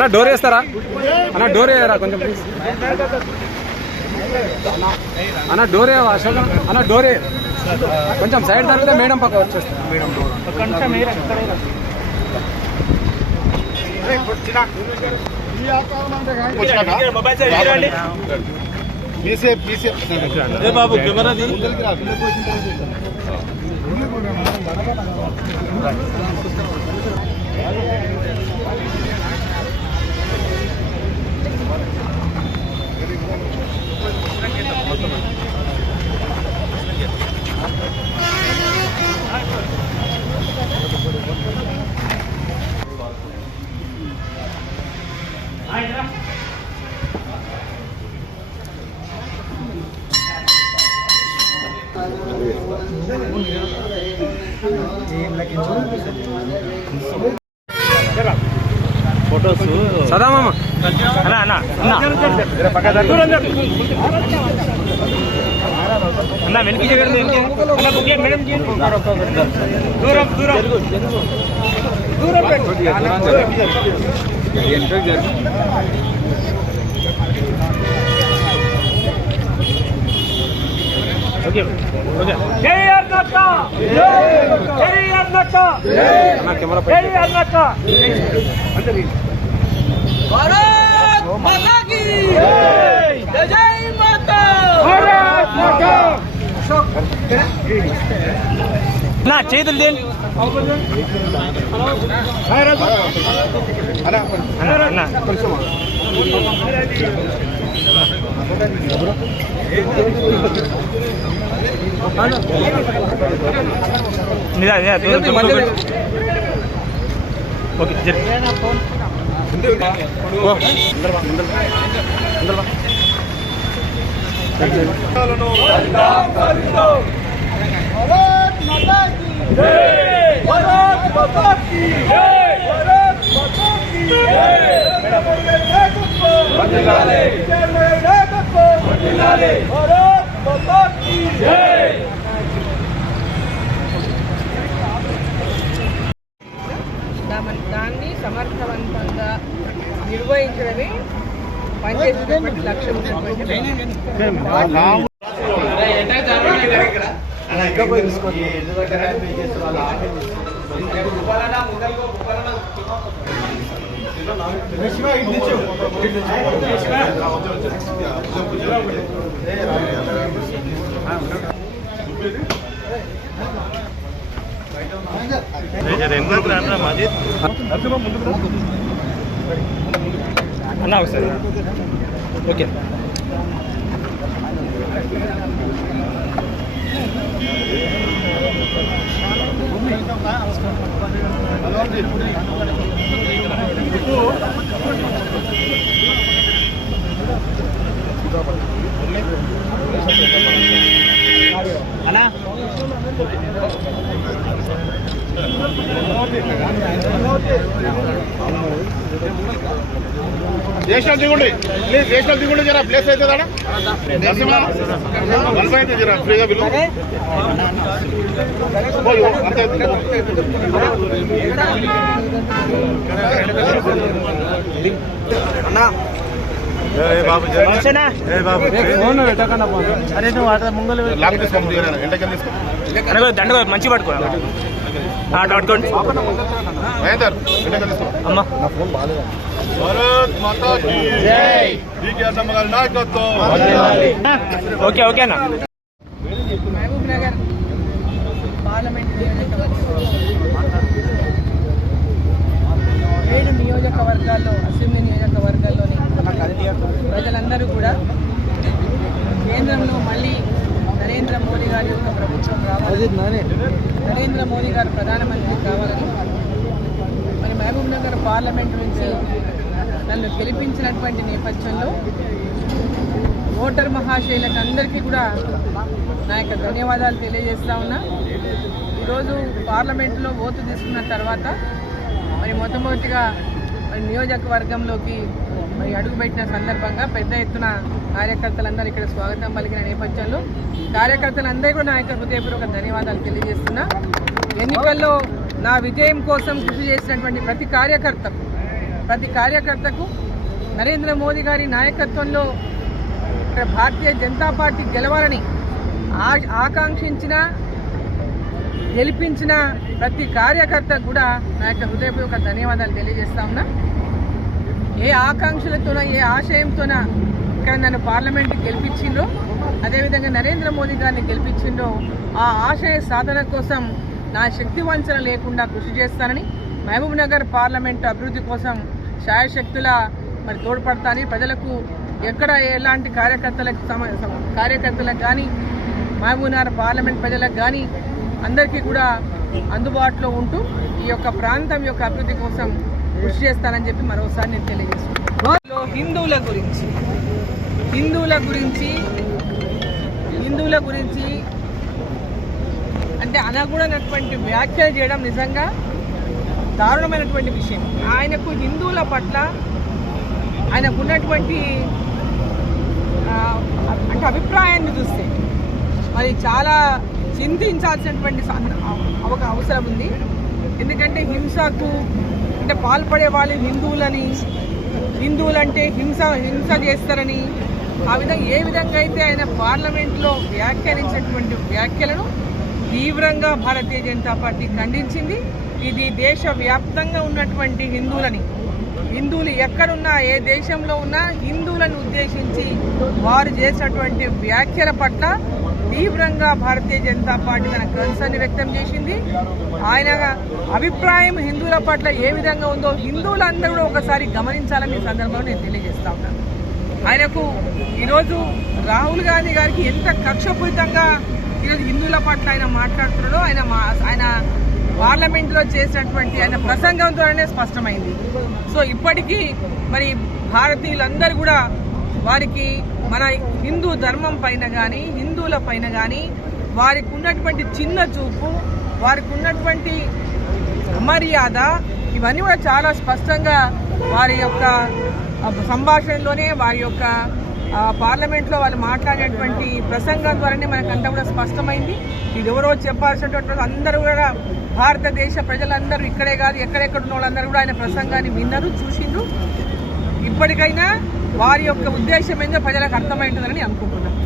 అన్న డోర్ వేస్తారా అన్న డోర్ వేయరా కొంచెం ప్లీజ్ అన్న డోర్ వేయవా అశోక్ అన్న డోర్ కొంచెం సైడ్ తగ్గితే మేడం పక్క వచ్చేస్తుంది మేడం డోర్ బాబు కెమెరా ఫోటోస్ సదా మామ అన్న అన్న అన్న వెనక్కి జరగండి మేడం దూరం దూరం దూరం ఓకే ఓకే జై అన్నక్క జై అన్నక్క అన్న కెమెరా జై అన్నక్క భారత్ మాతా కీ జై జై మాతా భారత్ మాతా నా చేతులు దేని అన్న ఓకే దాన్ని సమర్థవంతంగా నిర్వహించడమే పనిచేసేటువంటి లక్ష్యం. అన్న ఒకసారి ఓకే అన్నా దేశం దిగుండి ప్లీజ్, దేశం దిగుండి జరా ప్లేస్ అవుతుందా నలభై అయితే జరా ఫ్రీగా బిల్లు అంతే. అన్నా అరే నువ్వు ముంగలు లాక్ తీసుకోండి ఎంటకెళ్ళి తీసుకో దండ మంచి పట్టుకో పట్టుకోండి ఎంటకెళ్ళి తీసుకో. అమ్మా భారత్ మాతా కీ జై. డీకే అన్నమ్మ గారి నాయకత్వం. ఓకే ఓకే అన్న. మహబూబ్ నగర్ పార్లమెంట్ నియోజకవర్గాల్లో అసెంబ్లీ నియోజకవర్గాల్లోని ప్రజలందరూ కూడా కేంద్రంలో మళ్ళీ నరేంద్ర మోదీ గారి యొక్క ప్రభుత్వం రావాలి, నరేంద్ర మోదీ గారు ప్రధానమంత్రి కావాలని మరి మహబూబ్ నగర్ పార్లమెంట్ నుంచి నన్ను గెలిపించినటువంటి నేపథ్యంలో ఓటర్ మహాశైలకు అందరికీ కూడా నా యొక్క ధన్యవాదాలు తెలియజేస్తా ఉన్నా. ఈరోజు పార్లమెంటులో ఓటు తీసుకున్న తర్వాత మరి మొట్టమొదటిగా మరి నియోజకవర్గంలోకి మరి అడుగుపెట్టిన సందర్భంగా పెద్ద ఎత్తున కార్యకర్తలందరూ ఇక్కడ స్వాగతం పలికిన నేపథ్యంలో కార్యకర్తలందరూ కూడా నా యొక్క హృదయపూర్వక ధన్యవాదాలు తెలియజేస్తున్నా. ఎన్నికల్లో నా విజయం కోసం కృషి చేసినటువంటి ప్రతి కార్యకర్త, ప్రతి కార్యకర్తకు నరేంద్ర మోదీ గారి నాయకత్వంలో భారతీయ జనతా పార్టీ గెలవాలని ఆకాంక్షించిన గెలిపించిన ప్రతి కార్యకర్తకు కూడా నా యొక్క హృదయపూర్వక ధన్యవాదాలు తెలియజేస్తా ఉన్నా. ఏ ఆకాంక్షలతోనో ఏ ఆశయంతోన ఇక్కడ నన్ను పార్లమెంట్కి గెలిపించిండ్రో, అదేవిధంగా నరేంద్ర మోదీ గారిని గెలిపించిండ్రో ఆ ఆశయ సాధన కోసం నా శక్తి వంచన లేకుండా కృషి చేస్తానని, మహబూబ్ నగర్ పార్లమెంటు అభివృద్ధి కోసం శాయశక్తులా మరి తోడ్పడతానని, ప్రజలకు ఎక్కడ ఎలాంటి కార్యకర్తలకు కానీ మహబూబ్ నగర్ పార్లమెంట్ ప్రజలకు కానీ అందరికీ కూడా అందుబాటులో ఉంటూ ఈ యొక్క ప్రాంతం యొక్క అభివృద్ధి కోసం కృషి చేస్తానని చెప్పి మరోసారి నేను తెలియజేస్తున్నాను. హిందువుల గురించి అంటే అనకూడనటువంటి వ్యాఖ్యలు చేయడం నిజంగా దారుణమైనటువంటి విషయం. ఆయనకు హిందువుల పట్ల ఆయనకున్నటువంటి అంటే అభిప్రాయాన్ని చూస్తే మరి చాలా చింతించాల్సినటువంటి అవసరం ఉంది. ఎందుకంటే హింసకు అంటే పాల్పడే వాళ్ళు హిందువులంటే హింస చేస్తారని ఆ విధంగా ఏ విధంగా అయితే ఆయన పార్లమెంట్లో వ్యాఖ్యానించినటువంటి వ్యాఖ్యలను తీవ్రంగా భారతీయ జనతా పార్టీ ఖండించింది. ఇది దేశవ్యాప్తంగా ఉన్నటువంటి హిందువులు ఎక్కడున్నా ఏ దేశంలో ఉన్నా హిందువులను ఉద్దేశించి వారు చేసినటువంటి వ్యాఖ్యల పట్ల తీవ్రంగా భారతీయ జనతా పార్టీ తన కన్సర్న్ వ్యక్తం చేసింది. ఆయన అభిప్రాయం హిందువుల పట్ల ఏ విధంగా ఉందో హిందువులందరూ కూడా ఒకసారి గమనించాలని ఈ సందర్భంలో నేను తెలియజేస్తా ఉన్నాను. ఆయనకు ఈరోజు రాహుల్ గాంధీ గారికి ఎంత కక్షపూరితంగా ఈరోజు హిందువుల పట్ల ఆయన మాట్లాడుతున్నాడో ఆయన పార్లమెంట్లో చేసినటువంటి ఆయన ప్రసంగంతోనే స్పష్టమైంది. సో ఇప్పటికీ మరి భారతీయులందరూ కూడా వారికి మన హిందూ ధర్మం పైన కానీ హిందువుల పైన కానీ వారికి ఉన్నటువంటి చిన్న చూపు, వారికి ఉన్నటువంటి అమర్యాద ఇవన్నీ కూడా చాలా స్పష్టంగా వారి యొక్క సంభాషణలోనే వారి యొక్క పార్లమెంట్లో వాళ్ళు మాట్లాడినటువంటి ప్రసంగం ద్వారానే మనకంతా కూడా స్పష్టమైంది. ఇది ఎవరో చెప్పాల్సినటువంటి అందరూ కూడా భారతదేశ ప్రజలందరూ ఇక్కడే కాదు ఎక్కడెక్కడ ఉన్న వాళ్ళందరూ కూడా ఆయన ప్రసంగాన్ని విన్నారు, చూసిండ్రు. ఇప్పటికైనా వారి యొక్క ఉద్దేశం ఏందో ప్రజలకు అర్థమవుతుందని అనుకుంటున్నాను.